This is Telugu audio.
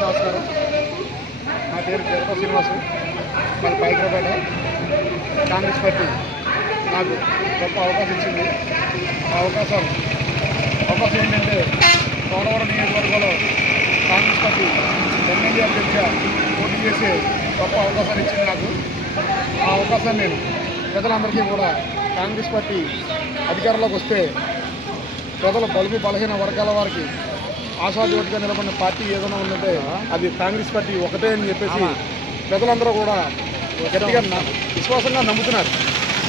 నమస్కారం. నా పేరు తిరుపతి శ్రీనివాసు. మన హైదరాబాద్ కాంగ్రెస్ పార్టీ నాకు గొప్ప అవకాశం ఇచ్చింది. ఆ అవకాశం ఏంటంటే పోలవరం నియోజకవర్గంలో కాంగ్రెస్ పార్టీ ఎమ్మెల్యే అభ్యర్థిగా పోటీ చేసే గొప్ప అవకాశాన్ని ఇచ్చింది నాకు. ఆ అవకాశాన్ని నేను ప్రజలందరికీ కూడా కాంగ్రెస్ పార్టీ అధికారంలోకి వస్తే ప్రజల బలుగు బలహీన వర్గాల వారికి ఆశాజ్యోతిగా నిలబడిన పార్టీ ఏదైనా ఉందంటే అది కాంగ్రెస్ పార్టీ ఒకటే అని చెప్పేసి ప్రజలందరూ కూడా గట్టిగా విశ్వాసంగా నమ్ముతున్నారు.